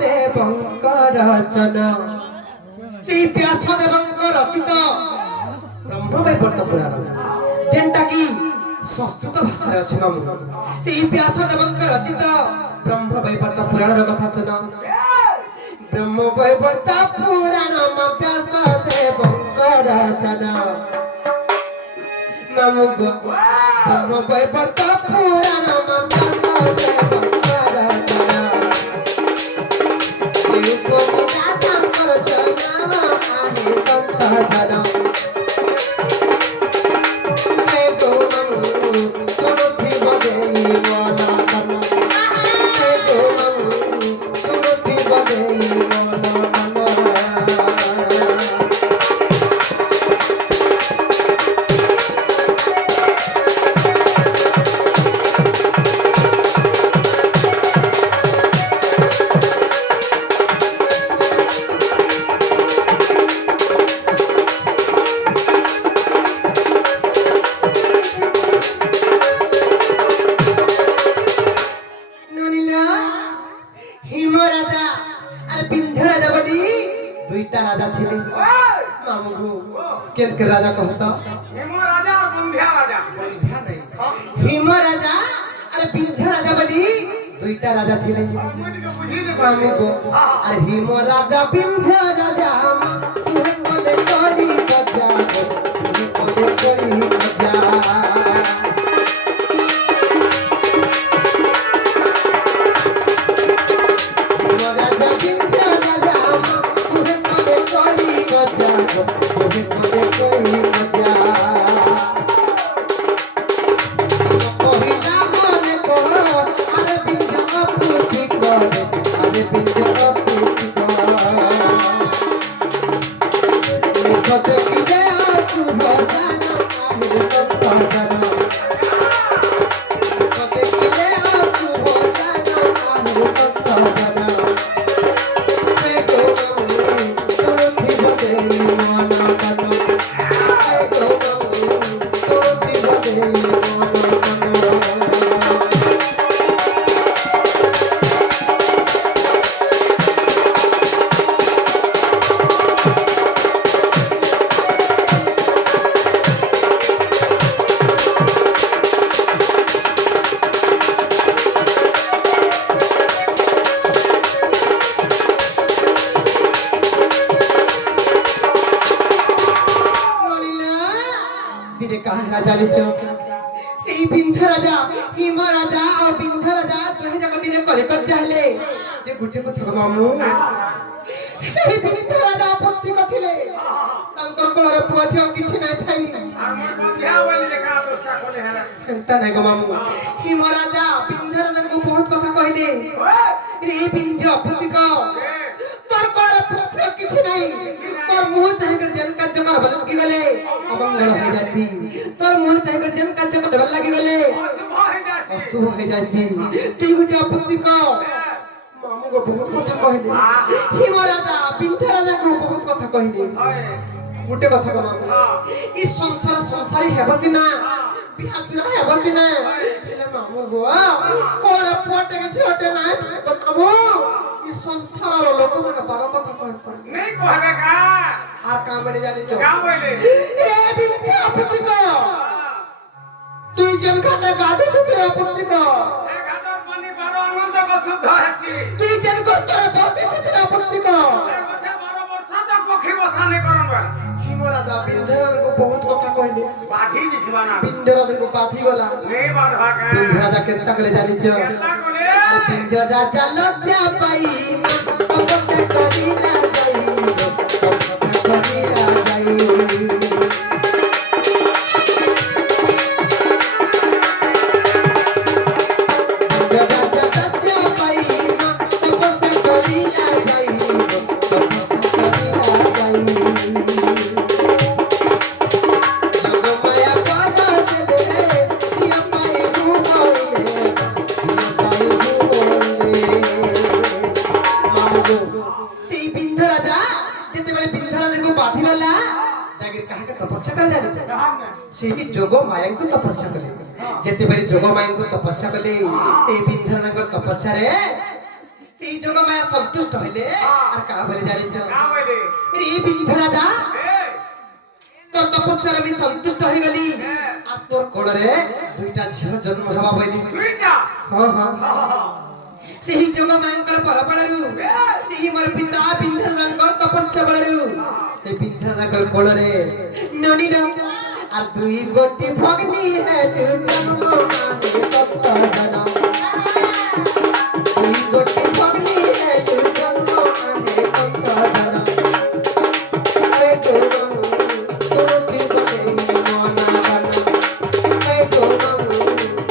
देवंकर रचना से व्यास देवंकर रचित ब्रह्मवैवर्त पुराण जेंटा की संस्कृत भाषा रे अछि मामू से व्यास देवंकर रचित ब्रह्मवैवर्त पुराण र कथा सुना ब्रह्मवैवर्त पुराण व्यास देवंकर रचना मामू गो ब्रह्मवैवर्त पुराण व्यास देवंकर रचना शिवपुरी राजांकर जन्म आहे कंठ जन्म हे गो मामू सुनथि बजे वाला तन हे गो मामू सुनथि बजे वाला तन केन के राजा कहता हिम राजा और बंध्या राजा बंध्या नहीं हिम राजा अरे बिंध्या राजा बोली दुईटा राजा थिले मामू को अरे हिम राजा बिंध्या राजा तुहे कोले कोली गजा तुहे कोले कोली गजा हिम राजा बिंध्या राजा तुहे कोले कोली गजा तुहे कोले कोली गजा पहिला मन को अरे बिंध्या अपूर्ति करे अरे बिंध्या अपूर्ति करे मुख देखिले तू भजाना आहे भजना मुख देखिले तू भजाना आहे भजना हे गो मामू सुनथि बजे मना तन हे गो मामू सुनथि बजे मना तन दिने कहा राजा ने जो से बिंध्या राजा हिम राजा और बिंध्या राजा तोहे जग दिने कले कर चाहले जे गुटे को थक मामू से बिंध्या राजा पत्नी कथिले तांकर कोलरे पुआ छ किछि नै थाई आगे बंध्या वाली देखा दोस्ता कोले है एंता नै गो मामू हिम राजा बिंध्या राजा को बहुत कथा कहले रे बिंध्या पत्नी को तोर कोलरे पुत्र किछि नै तोर मुंह चाहे कर जन कार्य कर बल की गले अमंगल हो जाती तोर मुंह चाहे कर जन कार्य कर बल लगी गले अशुभ हो जाती तू गुटे आपत्ति को मामू को बहुत कथा कहले हिम राजा बिंध्या राजा को बहुत कथा कहले गुटे कथा को मामू ई संसार संसारी हेबति ना बिहाचुरा हेबति ना हेले मामू गो कोर पोटे के छोटे ना तो मामू ई संसार लोक माने बारो कथा कहसन नहीं कहबे का आर काम बने जाने चो क्या बोले ए बिंध्या आपत्ति को तू जन घाटे गाजो तू तेरा आपत्ति को ए घाटर पानी बारो आनंद को शुद्ध हसी तू जन कष्टरे बसी तू तेरा आपत्ति को ए बच्चा 12 वर्ष तक पखी बसाने करन बा हिम राजा बिंध्या राजा को बहुत कथा कहले बाधी जिथबाना बिंध्या राजा को बाधी गला नहीं बाधा का बिंध्या राजा केनता कले जानि छ केता कोले अरे बिंध्या राजा लज्जा पाई तपस्या करिला जाई तपस्या करिला जाई जोग माया को तपस्या कले जेते बेले जोग माया को तपस्या कले ए बिंध्या तपस्या रे সেই যোগ মায়া সন্তুষ্ট হইলে আর কা বলে জানিছ না বলে রে বিন্ধ রাজা এ তোর তপস্যার আমি সন্তুষ্ট হয়ে গেলি আর তোর কোড়রে দুইটা ঝিও জন্ম হবা বলি দুইটা হ্যাঁ হ্যাঁ ସେହି ଯୋଗ ମାଙ୍କର ପର ବଳରୁ ସେହି ମୋର ପିତା ବିନ୍ଧରାଜଙ୍କର ତପସ୍ୟା ବଳରୁ ସେ ବିନ୍ଧରାଜଙ୍କର କୋଳରେ ନନିଲ আর দুই গোটি ভগ্নি হেলু জন্ম আহে তত্ত্ব জন দুই গোটি ভগ্নি হেলু জন্ম আহে তত্ত্ব জন হে গোমু সুরতি বদে মনা গণ হে গোমু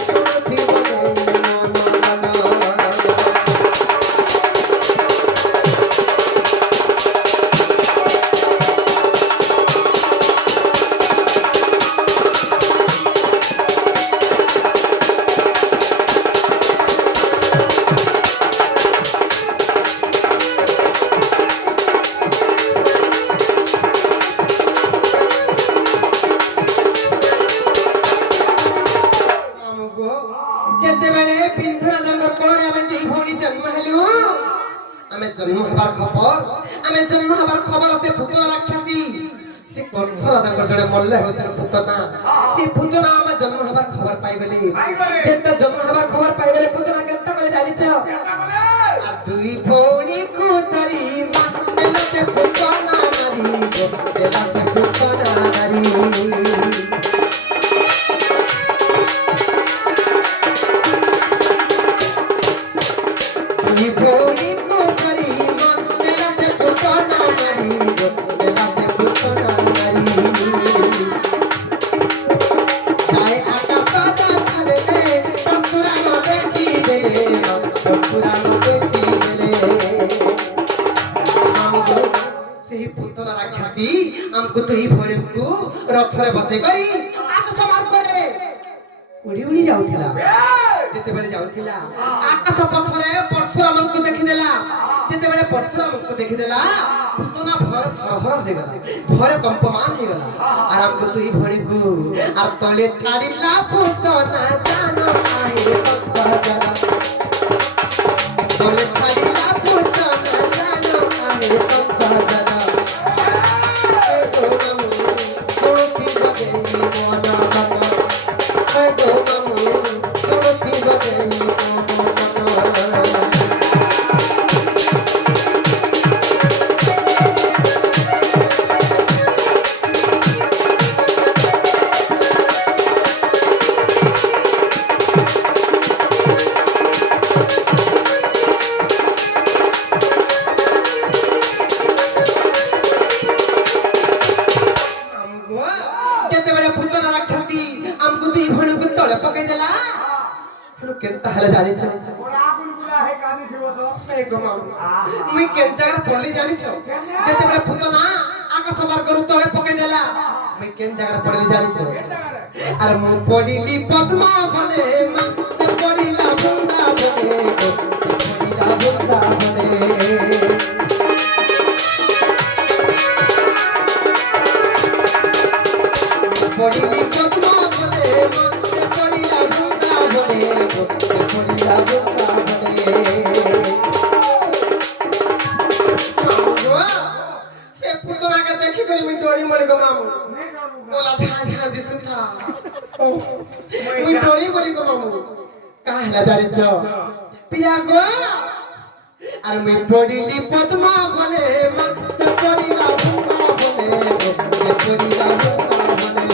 সুরতি বদে মনা গণ যেতেবেলে বিন্ধরাজঙ্গর কোଳରେ ଆମେ ଦୁଇ ଭଉଣୀ ଜନ୍ମ ହେଲୁ ଆମେ ଜନ୍ମ ହେବାର ଖବର ସେ ପୁତନା ରାକ୍ଷସୀ ସେ କଂସ ରାଜାଙ୍କର ଜଣେ ମଲ୍ଲ ହେଉଛନ୍ତି ପୁତନା ସେ ପୁତନା ଆମେ ଜନ୍ମ ହେବାର ଖବର ପାଇଗଲେ ଯେତେ ଜନ୍ମ ହେବାର ଖବର ପାଇଗଲେ ପୁତନା କେନ୍ତା করে ଜାଣିଛ আর দুই ভଉଣীକୁ ଧରି ଦେଲା ସେ ପୁତନା ନାରୀ ଦେଲା ସେ ପୁତନା ନାରୀ ভৌনি কোথারি মেলাতে পুতনা নারী মেলাতে পুতনা নারী যায় আকাশ ধরে দে পরশুরাম দেখি দেলে পরশুরাম দেখি দেলে আমগো সেই পুতনা রাখাতি আমকু তুই ভৌনিকু রথরে বসে করি আকাশ মার করে উড়ি উড়ি যাউଥିଲା যেতেবেলে যাউଥିଲା আকাশ পথরে পরশুরামଙ୍କୁ ଦେଖିଦେଲା ଯେତେବେଳେ ପରଶୁରାମଙ୍କୁ ଦେଖିଦେଲା ପୁତନା ଭୟରେ ଥରହର ହେଇଗଲା ଭୟରେ କମ୍ପମାନ ହେଇଗଲା ଆରାମକୁ ଦୁଇ ଭଉଣୀକୁ আর ତଳେ ଛାଡ଼ିଲା ପୁତନା ଜାନ ଆହେ ଭକ୍ତ ଜନ ତଳେ ଛାଡ଼ିଲା ପୁତନା ଜାନ ଆହେ ଭକ୍ତ ଜନ ଏ ଗୋ ମାମୁ ଶୁଣୁଥି ବଦେ ମନ ମନ ଏ ଗୋ ମାମୁ ଶୁଣୁଥି ବଦେ ମନ ମନ যেতেবেলে পুতনা রাক্ষসী আমকু দুই ভଉଣୀକୁ ତଳେ ପକେଇ ଦେଲା ସେନୁ କେନ୍ତା ହେଲେ ଜାଣିଛ ওরা বুলবুলা হে কানি থিব তো এই গো মামু মুই কেন জায়গার পড়লি জানিছ যেতেবেলে পুতনা আকাশ মার্গରୁ ତଳେ ପକେଇ ଦେଲା মুই কেন জায়গার পড়লি জানিছ আর মু পড়িলি পদ্মাবনে মাতে পড়িলা বৃন্দাবনে পড়িলা বৃন্দাবনে পড়িলি পদ্মাবনে মাতে পড়িলা বৃন্দাবনে পড়িলা বৃন্দাবনে সে পুতনাকে দেখি করি মুই ডরি মরে গো মামু গোলা ঝাঁ ঝাঁ দিশুথা মুই ডরি বলি গো মামু কা হেলা জানিছ পিয়া গো আর মুই পড়িলি পদ্মাবনে মাতে পড়িলা বৃন্দাবনে পড়িলা বৃন্দাবনে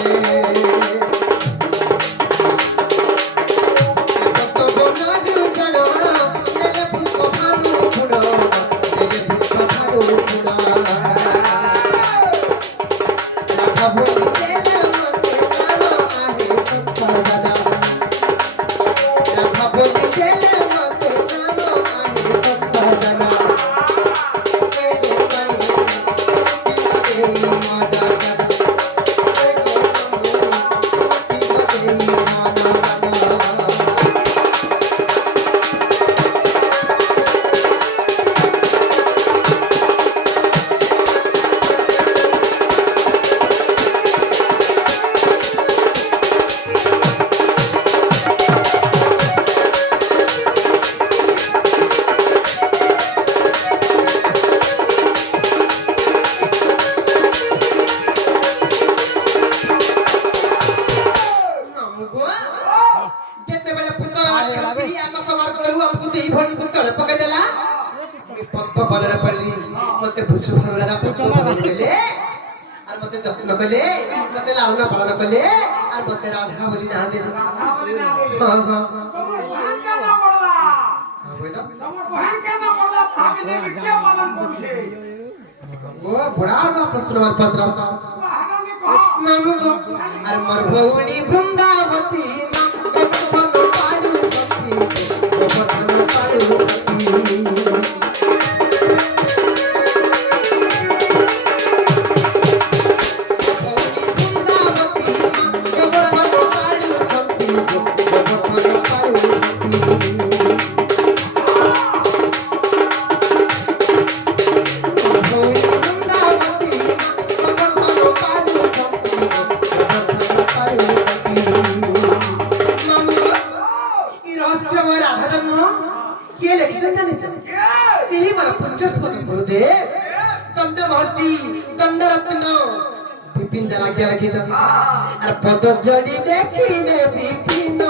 ଦେଇ ଭଉଣୀକୁ ତଳେ ପକେଇ ଦେଲା ମୁଁ ପଦ୍ମ ପଦରେ ପଡିଲି ମତେ ଭୂଷୁ ଭାଗରା ପଦ୍ମ ପଦରେ ଦେଲେ আর মতে যত্ন কলে মতে লালন পালন কলে আর মতে রাধা বলি না দিলে রাধা বলি না দিলে। হ্যাঁ হ্যাঁ তোমার বহন কেন পড়লা? বইনা তোমার বহন কেন পড়লা? তাকে দেখে কে পালন করছে? ও বড়া প্রশ্ন আমার পত্র বাহারানি কহ। মামু গো আর মোর ভৌনি বৃন্দাবতী মা কবন পাড়ু ছতি কবন পাড়ু ছতি আর পদ জড়ি দেখিলে বিভিন্ন